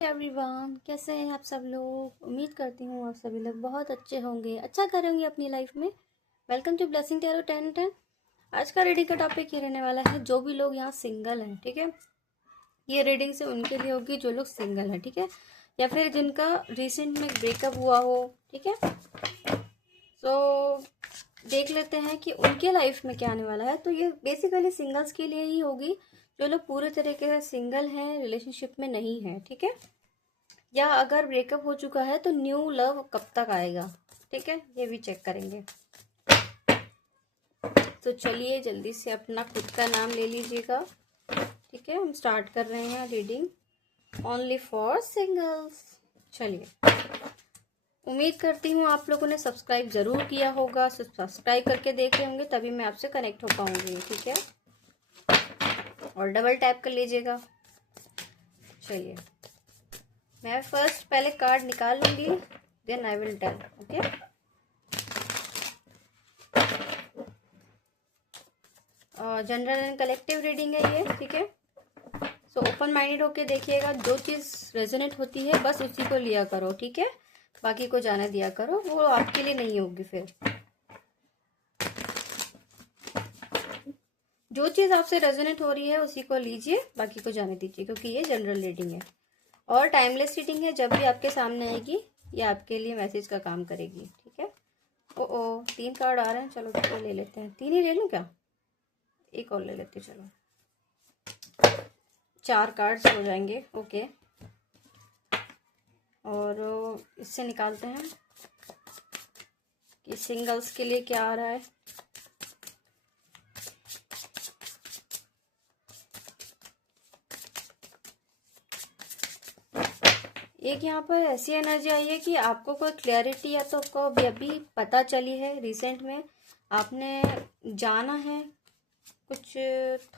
Everyone, कैसे हैं आप सब लोग। उम्मीद करती हूँ आप सभी लोग बहुत अच्छे होंगे, अच्छा करेंगे अपनी लाइफ में। Welcome to Blessing Tarot 1010। आज का रीडिंग का टॉपिक ये रहने वाला है, जो भी लोग यहाँ सिंगल हैं, ठीक है। ये रीडिंग से उनके लिए होगी जो लोग सिंगल हैं, ठीक है, या फिर जिनका रिसेंट में ब्रेकअप हुआ हो, ठीक है। तो देख लेते हैं कि उनके लाइफ में क्या आने वाला है। तो ये बेसिकली सिंगल्स के लिए ही होगी, जो लोग पूरे तरीके से सिंगल हैं, रिलेशनशिप में नहीं है, ठीक है। या अगर ब्रेकअप हो चुका है तो न्यू लव कब तक आएगा, ठीक है, ये भी चेक करेंगे। तो चलिए जल्दी से अपना खुद का नाम ले लीजिएगा, ठीक है। हम स्टार्ट कर रहे हैं रीडिंग ओनली फॉर सिंगल्स। चलिए, उम्मीद करती हूँ आप लोगों ने सब्सक्राइब जरूर किया होगा। सब्सक्राइब करके देख रहे होंगे तभी मैं आपसे कनेक्ट हो पाऊंगी, ठीक है। और डबल टैप कर लीजिएगा। चलिए, मैं फर्स्ट पहले कार्ड निकाल लूंगी, then I will tell, okay. General and collective reading है ये, ठीक है। सो ओपन माइंडेड होके देखिएगा, जो चीज रेजोनेट होती है बस उसी को लिया करो, ठीक है। बाकी को जाने दिया करो, वो आपके लिए नहीं होगी फिर। जो चीज आपसे रेजोनेट हो रही है उसी को लीजिए, बाकी को जाने दीजिए, क्योंकि ये जनरल रीडिंग है और टाइमलेस रीडिंग है। जब भी आपके सामने आएगी ये आपके लिए मैसेज का काम करेगी, ठीक है। ओ 3 कार्ड आ रहे हैं, चलो तो ले लेते हैं। 3 ही ले लूं क्या? एक और ले लेते, चलो 4 कार्ड्स हो जाएंगे, ओके। और इससे निकालते हैं कि सिंगल्स के लिए क्या आ रहा है। एक यहाँ पर ऐसी एनर्जी आई है कि आपको कोई क्लैरिटी या तो आपको अभी पता चली है, रिसेंट में आपने जाना है, कुछ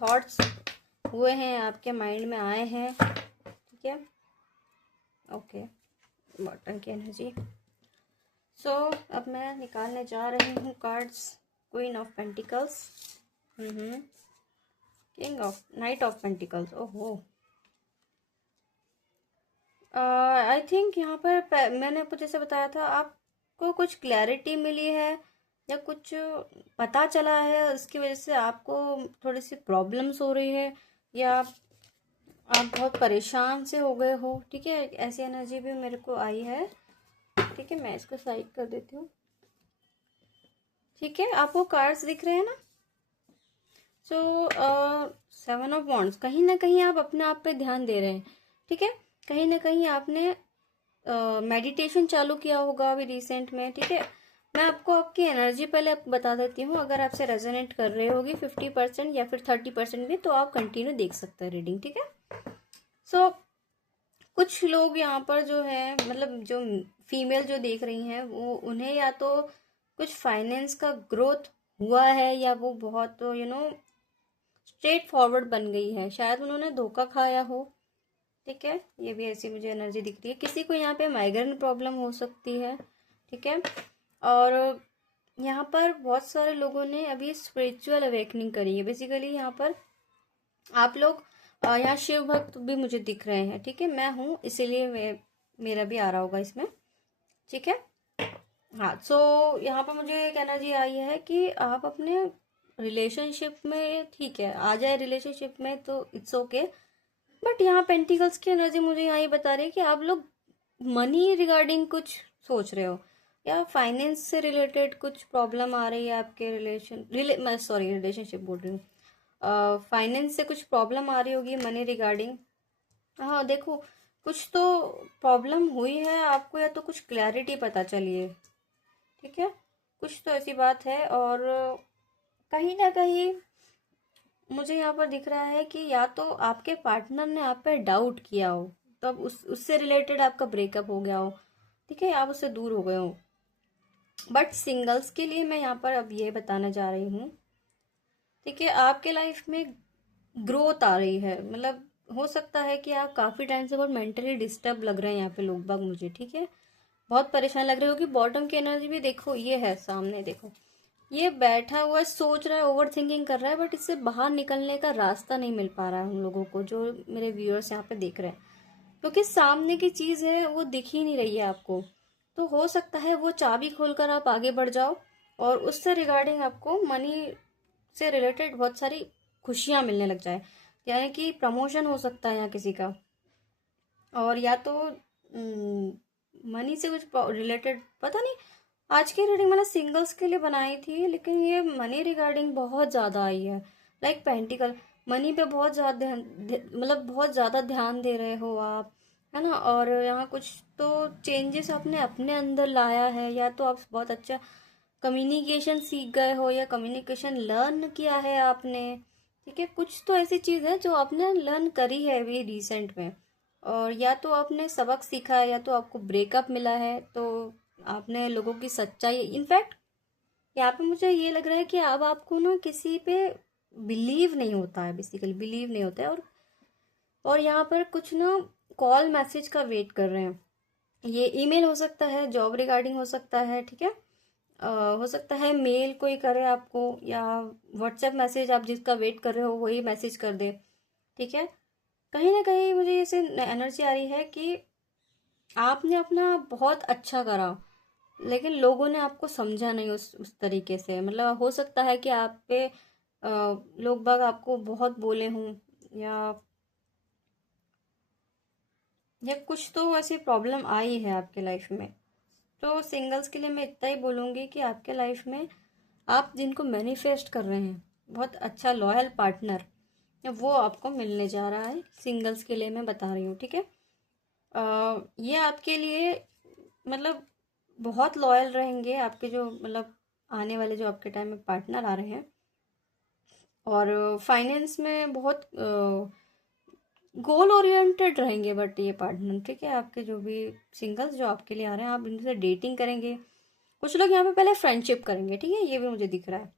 थॉट्स हुए हैं आपके माइंड में आए हैं, ठीक है, ओके। बॉटम की एनर्जी। सो अब मैं निकालने जा रही हूँ cards. Queen of pentacles, king of night of pentacles. ओहो, आई थिंक यहाँ पर मैंने आपको जैसे बताया था, आपको कुछ क्लैरिटी मिली है या कुछ पता चला है, उसकी वजह से आपको थोड़ी सी प्रॉब्लम्स हो रही है, या आप बहुत परेशान से हो गए हो, ठीक है। ऐसी एनर्जी भी मेरे को आई है, ठीक है। मैं इसको साइड कर देती हूँ, ठीक है। आपको कार्ड्स दिख रहे हैं ना। सो 7 ऑफ वॉन्ड्स, कहीं ना कहीं आप अपने आप पे ध्यान दे रहे हैं, ठीक है। कहीं ना कहीं आपने मेडिटेशन चालू किया होगा अभी रिसेंट में, ठीक है। मैं आपको आपकी एनर्जी पहले आपको बता देती हूँ। अगर आपसे रेजोनेट कर रही होगी 50% या फिर 30% भी, तो आप कंटिन्यू देख सकते हैं रीडिंग, ठीक है। सो कुछ लोग यहाँ पर जो है, मतलब जो फीमेल जो देख रही हैं, वो उन्हें या तो कुछ फाइनेंस का ग्रोथ हुआ है, या वो बहुत स्ट्रेट फॉरवर्ड बन गई है। शायद उन्होंने धोखा खाया हो, ठीक है। ये भी ऐसी मुझे एनर्जी दिख रही है। किसी को यहाँ पे माइग्रेन प्रॉब्लम हो सकती है, ठीक है। और यहाँ पर बहुत सारे लोगों ने अभी स्पिरिचुअल अवेकनिंग करी है। बेसिकली यहाँ पर आप लोग यहाँ शिव भक्त भी मुझे दिख रहे हैं, ठीक है। मैं हूँ, इसीलिए मेरा भी आ रहा होगा इसमें, ठीक है। हाँ, सो यहाँ पर मुझे एक एनर्जी आई है कि आप अपने रिलेशनशिप में, ठीक है, आ जाए रिलेशनशिप में तो इट्स ओके। बट यहाँ पेंटिकल्स की एनर्जी मुझे यहाँ ये बता रही है कि आप लोग मनी रिगार्डिंग कुछ सोच रहे हो, या फाइनेंस से रिलेटेड कुछ प्रॉब्लम आ रही है आपके मैं सॉरी रिलेशनशिप बोल रही हूँ, फाइनेंस से कुछ प्रॉब्लम आ रही होगी मनी रिगार्डिंग। हाँ देखो, कुछ तो प्रॉब्लम हुई है आपको, या तो कुछ क्लैरिटी पता चली है, ठीक है। कुछ तो ऐसी बात है। और कहीं ना कहीं मुझे यहाँ पर दिख रहा है कि या तो आपके पार्टनर ने आप पे डाउट किया हो, तब उससे रिलेटेड आपका ब्रेकअप हो गया हो, ठीक है, आप उससे दूर हो गए हो। बट सिंगल्स के लिए मैं यहाँ पर अब ये बताना जा रही हूँ, ठीक है, आपके लाइफ में ग्रोथ आ रही है। मतलब हो सकता है कि आप काफी टाइम से बहुत मेंटली डिस्टर्ब लग रहे हैं यहाँ पे लोग बाग मुझे, ठीक है। बहुत परेशान लग रहे हो कि बॉटम की एनर्जी भी देखो, ये है सामने, देखो ये बैठा हुआ है, सोच रहा है, ओवर थिंकिंग कर रहा है, बट इससे बाहर निकलने का रास्ता नहीं मिल पा रहा है हम लोगों को, जो मेरे व्यूअर्स यहाँ पे देख रहे हैं। क्योंकि सामने की चीज है वो दिख ही नहीं रही है आपको। तो हो सकता है वो चाबी खोलकर आप आगे बढ़ जाओ और उससे रिगार्डिंग आपको मनी से रिलेटेड बहुत सारी खुशियां मिलने लग जाए, यानी कि प्रमोशन हो सकता है यहाँ किसी का। और या तो मनी से कुछ रिलेटेड, पता नहीं। आज की रीडिंग मैंने सिंगल्स के लिए बनाई थी, लेकिन ये मनी रिगार्डिंग बहुत ज्यादा आई है। लाइक पेंटिकल, मनी पे बहुत ज्यादा मतलब बहुत ज्यादा ध्यान दे रहे हो आप, है ना। और यहाँ कुछ तो चेंजेस आपने अपने अंदर लाया है, या तो आप बहुत अच्छा कम्युनिकेशन सीख गए हो या कम्युनिकेशन लर्न किया है आपने। ठीक है, कुछ तो ऐसी चीज है जो आपने लर्न करी है अभी रिसेंट में। और या तो आपने सबक सीखा है, या तो आपको ब्रेकअप मिला है, तो आपने लोगों की सच्चाई, इनफैक्ट यहाँ पे मुझे ये लग रहा है कि अब आपको ना किसी पे बिलीव नहीं होता है, बेसिकली बिलीव नहीं होता है। और यहाँ पर कुछ ना कॉल मैसेज का वेट कर रहे हैं। ये ईमेल हो सकता है, जॉब रिगार्डिंग हो सकता है, ठीक है। हो सकता है मेल कोई करे आपको, या व्हाट्सएप मैसेज आप जिसका वेट कर रहे हो वही मैसेज कर दे, ठीक है। कहीं ना कहीं मुझे ऐसे एनर्जी आ रही है कि आपने अपना बहुत अच्छा करा, लेकिन लोगों ने आपको समझा नहीं उस तरीके से। मतलब हो सकता है कि आप पे लोग बाग आपको बहुत बोले हों, या कुछ तो ऐसी प्रॉब्लम आई है आपके लाइफ में। तो सिंगल्स के लिए मैं इतना ही बोलूंगी कि आपके लाइफ में आप जिनको मैनिफेस्ट कर रहे हैं, बहुत अच्छा लॉयल पार्टनर, वो आपको मिलने जा रहा है। सिंगल्स के लिए मैं बता रही हूँ, ठीक है। ये आपके लिए मतलब बहुत लॉयल रहेंगे, आपके जो मतलब आने वाले जो आपके टाइम में पार्टनर आ रहे हैं। और फाइनेंस में बहुत गोल ओरिएंटेड रहेंगे, बट ये पार्टनर, ठीक है, आपके जो भी सिंगल्स जो आपके लिए आ रहे हैं, आप इनसे डेटिंग करेंगे। कुछ लोग यहाँ पे पहले फ्रेंडशिप करेंगे, ठीक है, ये भी मुझे दिख रहा है।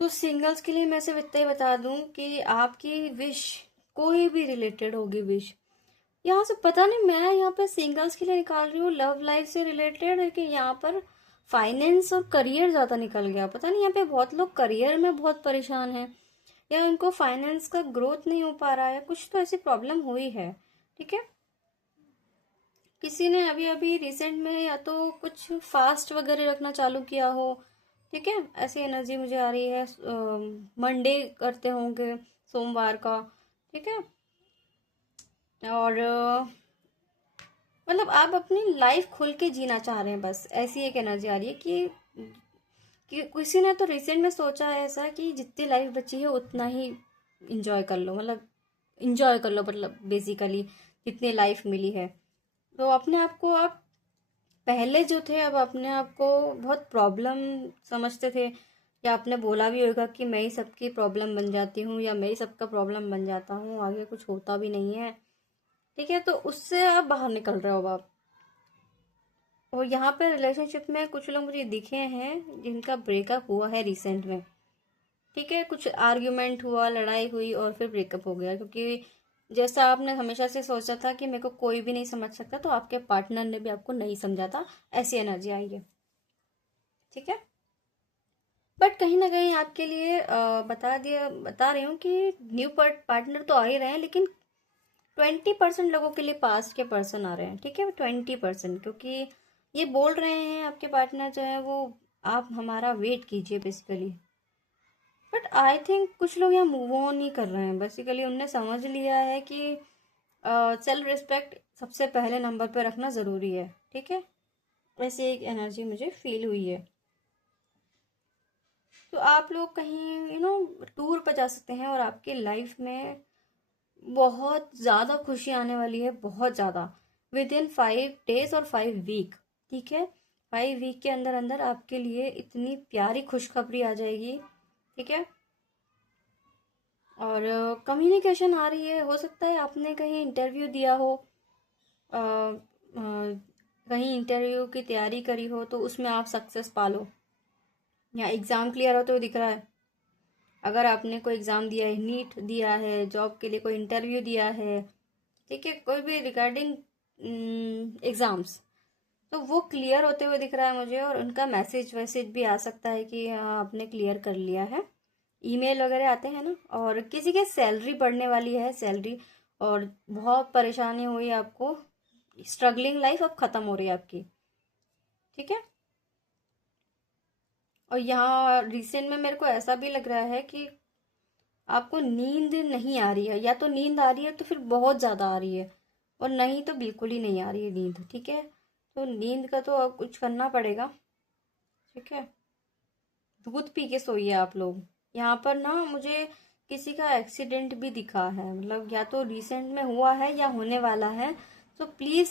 तो सिंगल्स के लिए मैं सिर्फ इतना ही बता दूं कि आपकी विश कोई भी रिलेटेड होगी विश, यहाँ से पता नहीं, मैं यहाँ पे सिंगल्स के लिए निकाल रही हूँ लव लाइफ से रिलेटेड है, कि यहाँ पर फाइनेंस और करियर ज्यादा निकल गया। पता नहीं, यहाँ पे बहुत लोग करियर में बहुत परेशान हैं, या उनको फाइनेंस का ग्रोथ नहीं हो पा रहा है, कुछ तो ऐसी प्रॉब्लम हुई है, ठीक है। किसी ने अभी अभी रिसेंट में या तो कुछ फास्ट वगैरह रखना चालू किया हो, ठीक है, ऐसी एनर्जी मुझे आ रही है। मंडे करते होंगे, सोमवार का, ठीक है। और मतलब आप अपनी लाइफ खुल के जीना चाह रहे हैं, बस ऐसी एक एनर्जी आ रही है कि किसी ने तो रिसेंट में सोचा है ऐसा कि जितनी लाइफ बची है उतना ही इंजॉय कर लो, मतलब इंजॉय कर लो, मतलब बेसिकली जितनी लाइफ मिली है। तो अपने आप को आप पहले जो थे, अब अपने आप को बहुत प्रॉब्लम समझते थे, या आपने बोला भी होगा कि मैं ही सबकी प्रॉब्लम बन जाती हूँ, या मैं ही सबका प्रॉब्लम बन जाता हूँ, आगे कुछ होता भी नहीं है, ठीक है। तो उससे आप बाहर निकल रहे हो आप। और यहाँ पे रिलेशनशिप में कुछ लोग मुझे दिखे हैं जिनका ब्रेकअप हुआ है रिसेंट में, ठीक है। कुछ आर्ग्यूमेंट हुआ, लड़ाई हुई और फिर ब्रेकअप हो गया, क्योंकि जैसा आपने हमेशा से सोचा था कि मेरे को कोई भी नहीं समझ सकता, तो आपके पार्टनर ने भी आपको नहीं समझा था, ऐसी एनर्जी आई है, ठीक है। बट कहीं ना कहीं आपके लिए बता रही हूँ कि न्यू पार्टनर तो आ ही रहे हैं, लेकिन 20% लोगों के लिए पास्ट के पर्सन आ रहे हैं, ठीक है, 20%, क्योंकि ये बोल रहे हैं आपके पार्टनर जो है वो, आप हमारा वेट कीजिए बेसिकली। बट आई थिंक कुछ लोग यहाँ मूव ऑन ही कर रहे हैं, बेसिकली उनने समझ लिया है कि सेल्फ रिस्पेक्ट सबसे पहले नंबर पे रखना ज़रूरी है, ठीक है। वैसे एक एनर्जी मुझे फील हुई है। तो आप लोग कहीं टूर पर जा सकते हैं, और आपकी लाइफ में बहुत ज़्यादा खुशी आने वाली है, बहुत ज़्यादा, विद इन 5 डेज और 5 वीक, ठीक है। 5 वीक के अंदर अंदर आपके लिए इतनी प्यारी खुशखबरी आ जाएगी, ठीक है। और कम्युनिकेशन आ रही है, हो सकता है आपने कहीं इंटरव्यू दिया हो, अ, कहीं इंटरव्यू की तैयारी करी हो, तो उसमें आप सक्सेस पा लो, या एग्ज़ाम क्लियर हो तो दिख रहा है। अगर आपने कोई एग्ज़ाम दिया है, नीट दिया है, जॉब के लिए कोई इंटरव्यू दिया है, ठीक है, कोई भी रिगार्डिंग एग्ज़ाम्स, तो वो क्लियर होते हुए दिख रहा है मुझे, और उनका मैसेज वैसेज भी आ सकता है कि हाँ आपने क्लियर कर लिया है, ईमेल वगैरह आते हैं ना, और किसी के सैलरी बढ़ने वाली है, सैलरी, और बहुत परेशानी हुई आपको, स्ट्रगलिंग लाइफ अब खत्म हो रही है आपकी, ठीक है। और यहाँ रिसेंट में मेरे को ऐसा भी लग रहा है कि आपको नींद नहीं आ रही है, या तो नींद आ रही है तो फिर बहुत ज्यादा आ रही है, और नहीं तो बिल्कुल ही नहीं आ रही है नींद, ठीक है। तो नींद का तो अब कुछ करना पड़ेगा, ठीक है। दूध पी के सोइए आप लोग। यहाँ पर ना मुझे किसी का एक्सीडेंट भी दिखा है, मतलब या तो रिसेंट में हुआ है या होने वाला है। तो प्लीज,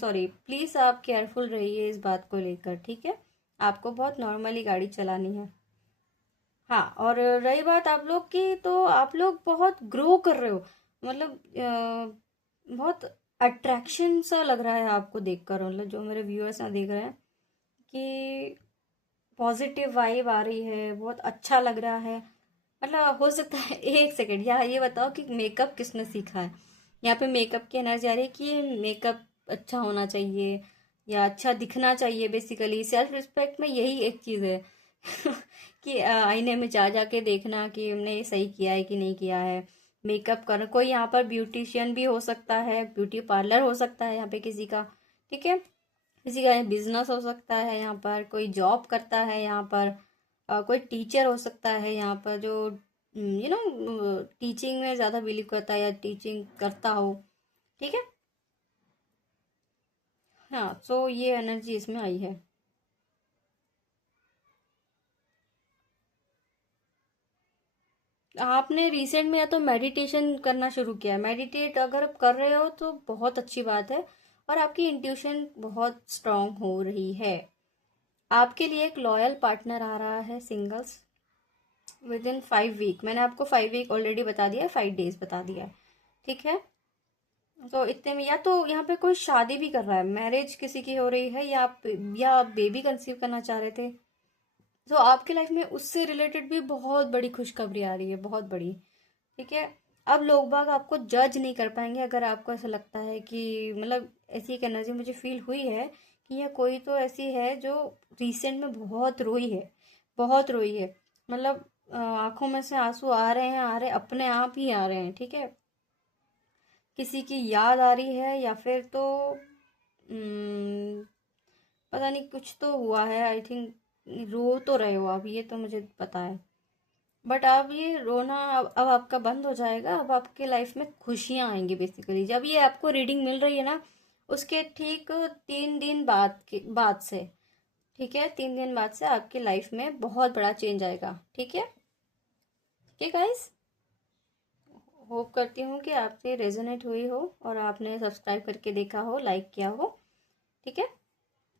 सॉरी, प्लीज आप केयरफुल रहिए इस बात को लेकर, ठीक है। आपको बहुत नॉर्मली गाड़ी चलानी है। हाँ, और रही बात आप लोग की, तो आप लोग बहुत ग्रो कर रहे हो, मतलब बहुत अट्रैक्शन सा लग रहा है आपको देखकर, मतलब जो मेरे व्यूअर्स हैं देख रहे हैं कि पॉजिटिव वाइब आ रही है, बहुत अच्छा लग रहा है। मतलब हो सकता है एक सेकंड, या ये बताओ कि मेकअप किसने सीखा है। यहाँ पे मेकअप की एनर्जी आ रही है कि मेकअप अच्छा होना चाहिए या अच्छा दिखना चाहिए। बेसिकली सेल्फ रिस्पेक्ट में यही एक चीज है कि आईने में जा जाके देखना कि हमने ये सही किया है कि नहीं किया है। मेकअप करना, कोई यहाँ पर ब्यूटिशियन भी हो सकता है, ब्यूटी पार्लर हो सकता है यहाँ पे किसी का, ठीक है। किसी का बिजनेस हो सकता है यहाँ पर, कोई जॉब करता है यहाँ पर, कोई टीचर हो सकता है यहाँ पर जो टीचिंग में ज्यादा बिलीव करता है या टीचिंग करता हो, ठीक है। हाँ, तो ये एनर्जी इसमें आई है। आपने रिसेंट में या तो मेडिटेशन करना शुरू किया है, मेडिटेट अगर आप कर रहे हो तो बहुत अच्छी बात है, और आपकी इंट्यूशन बहुत स्ट्रांग हो रही है। आपके लिए एक लॉयल पार्टनर आ रहा है, सिंगल्स, विद इन 5 वीक। मैंने आपको 5 वीक ऑलरेडी बता दिया है, 5 डेज बता दिया है, ठीक है। तो इतने में या तो यहाँ पे कोई शादी भी कर रहा है, मैरिज किसी की हो रही है, या आप बेबी कंसीव करना चाह रहे थे, तो आपके लाइफ में उससे रिलेटेड भी बहुत बड़ी खुशखबरी आ रही है, बहुत बड़ी, ठीक है। अब लोग बाग आपको जज नहीं कर पाएंगे, अगर आपको ऐसा लगता है कि, मतलब ऐसी एक एनर्जी मुझे फील हुई है कि यह कोई तो ऐसी है जो रिसेंट में बहुत रोई है, बहुत रोई है, मतलब आंखों में से आंसू आ रहे हैं, आ रहे, अपने आप ही आ रहे हैं, ठीक है। किसी की याद आ रही है, या फिर तो पता नहीं कुछ तो हुआ है, आई थिंक रो तो रहे हो आप, ये तो मुझे पता है। बट अब ये रोना अब आपका बंद हो जाएगा, अब आपके लाइफ में खुशियां आएंगी। बेसिकली जब ये आपको रीडिंग मिल रही है ना, उसके ठीक 3 दिन बाद से, ठीक है, 3 दिन बाद से आपकी लाइफ में बहुत बड़ा चेंज आएगा, ठीक है। ठीक है गाइस, होप करती हूँ कि आपसे रेजोनेट हुई हो और आपने सब्सक्राइब करके देखा हो, लाइक किया हो, ठीक है।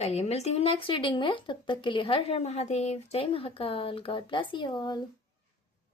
चलिए मिलती हूँ नेक्स्ट रीडिंग में, तब तक के लिए हर हर महादेव, जय Mahakal, God bless you all.